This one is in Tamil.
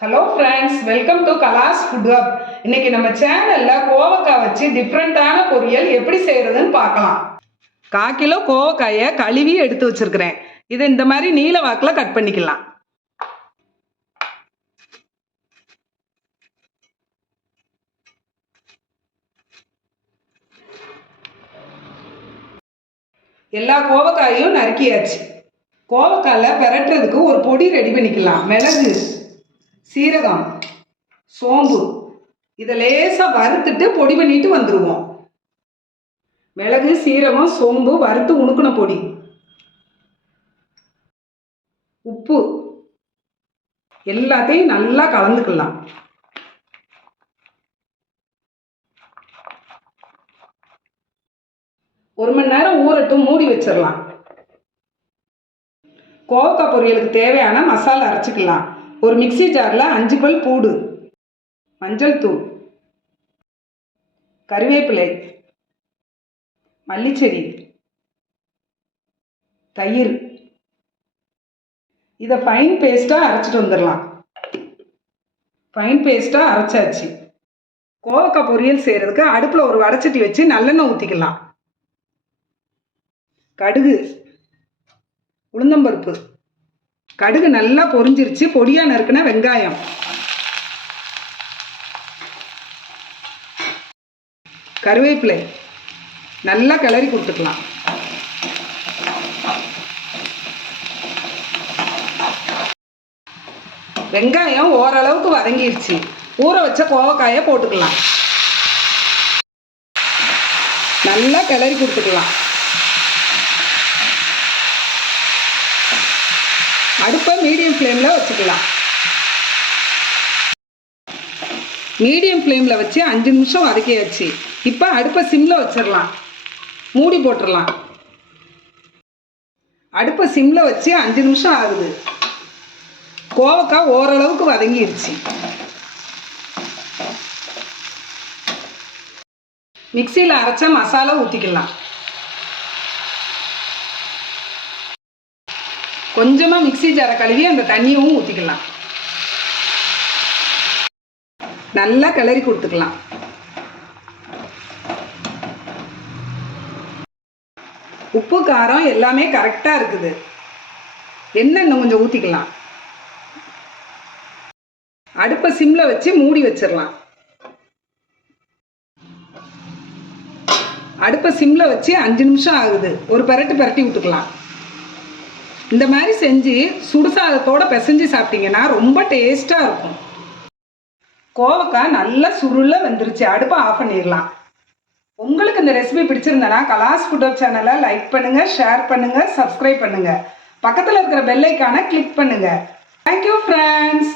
Hello friends welcome to Kalas food hub இன்னைக்கு நம்ம சேனல்ல கோவக்காய் வச்சு டிஃப்ரெண்ட்டான பொரியல் எப்படி செய்யறதுன்னு பார்க்கலாம். கால் கிலோ கோவக்காயை கழுவி எடுத்து வச்சிருக்கிறேன். இதை இந்த மாதிரி நீல வாக்கில் கட் பண்ணிக்கலாம். எல்லா கோவக்காயும் நறுக்கியாச்சு. கோவக்காயில் பெரட்டுறதுக்கு ஒரு பொடி ரெடி பண்ணிக்கலாம். மிளகு. சீரகம் சோம்பு இதை லேசாக வறுத்துட்டு பொடி பண்ணிட்டு வந்துடுவோம் மிளகு சீரகம் சோம்பு வறுத்து உணுக்கின பொடி. உப்பு. எல்லாத்தையும் நல்லா கலந்துக்கலாம். ஒரு மணி நேரம் ஊறட்டும் மூடி வச்சிடலாம். கோவக்காய் பொரியலுக்கு தேவையான மசாலா அரைச்சிக்கலாம். ஒரு மிக்சி ஜாரில் அஞ்சு பல் பூடு மஞ்சள் தூள் கருவேப்பிலை மல்லிச்செடி தயிர். இதை ஃபைன் பேஸ்ட்டாக அரைச்சிட்டு வந்துடலாம் ஃபைன் பேஸ்ட்டாக அரைச்சாச்சு. கோவக்காய் பொரியல் செய்கிறதுக்கு அடுப்பில் ஒரு வடச்சட்டி வச்சு நல்லெண்ணெய் ஊற்றிக்கலாம் கடுகு உளுந்தம்பருப்பு. கடுகு நல்லா பொரிஞ்சிருச்சு. பொடியாக நறுக்குன வெங்காயம். கருவேப்பிலை நல்லா கிளறி கொடுத்துக்கலாம். வெங்காயம் ஓரளவுக்கு வதங்கிருச்சு. ஊற வச்ச கோவக்காயை போட்டுக்கலாம். நல்லா கிளறி கொடுத்துக்கலாம். அடுப்பை மீடியம் ஃப்ளேமில் வச்சுக்கலாம். மீடியம் ஃப்ளேமில் வச்சு அஞ்சு நிமிஷம் வதக்கியாச்சு. இப்போ அடுப்பை சிம்மில் வச்சிடலாம். மூடி போட்டுடலாம். அடுப்பை சிம்மில் வச்சு அஞ்சு நிமிஷம் ஆகுது. கோவக்காய் ஓரளவுக்கு வதங்கிருச்சு. மிக்சியில் அரைச்சா மசாலா ஊற்றிக்கலாம் கொஞ்சமாக மிக்ஸி ஜாரை கழுவி அந்த தண்ணியும் ஊற்றிக்கலாம் நல்லா கிளறி கொடுத்துக்கலாம். உப்பு காரம் எல்லாமே கரெக்டாக இருக்குது. எண்ணெய் இன்னும் கொஞ்சம் ஊற்றிக்கலாம் அடுப்பை சிம்மில் வச்சு மூடி வச்சிடலாம். அடுப்பை சிம்மில் வச்சு அஞ்சு நிமிஷம் ஆகுது. ஒரு பெரட்டு பரட்டி விட்டுக்கலாம். இந்த மாதிரி செஞ்சு சுடுசாதத்தோட பிசைஞ்சு சாப்பிட்டீங்கன்னா ரொம்ப டேஸ்ட்டாக இருக்கும். கோவக்காய் நல்லா சுருள வந்துருச்சு. அடுப்பை ஆஃப் பண்ணிடலாம். உங்களுக்கு இந்த ரெசிபி பிடிச்சிருந்தனா கலாஸ் ஃபுட் சேனலை லைக் பண்ணுங்கள் ஷேர் பண்ணுங்கள் சப்ஸ்கிரைப் பண்ணுங்கள் பக்கத்தில் இருக்கிற பெல்லைக்கான கிளிக் பண்ணுங்கள் தேங்க்யூ ஃப்ரெண்ட்ஸ்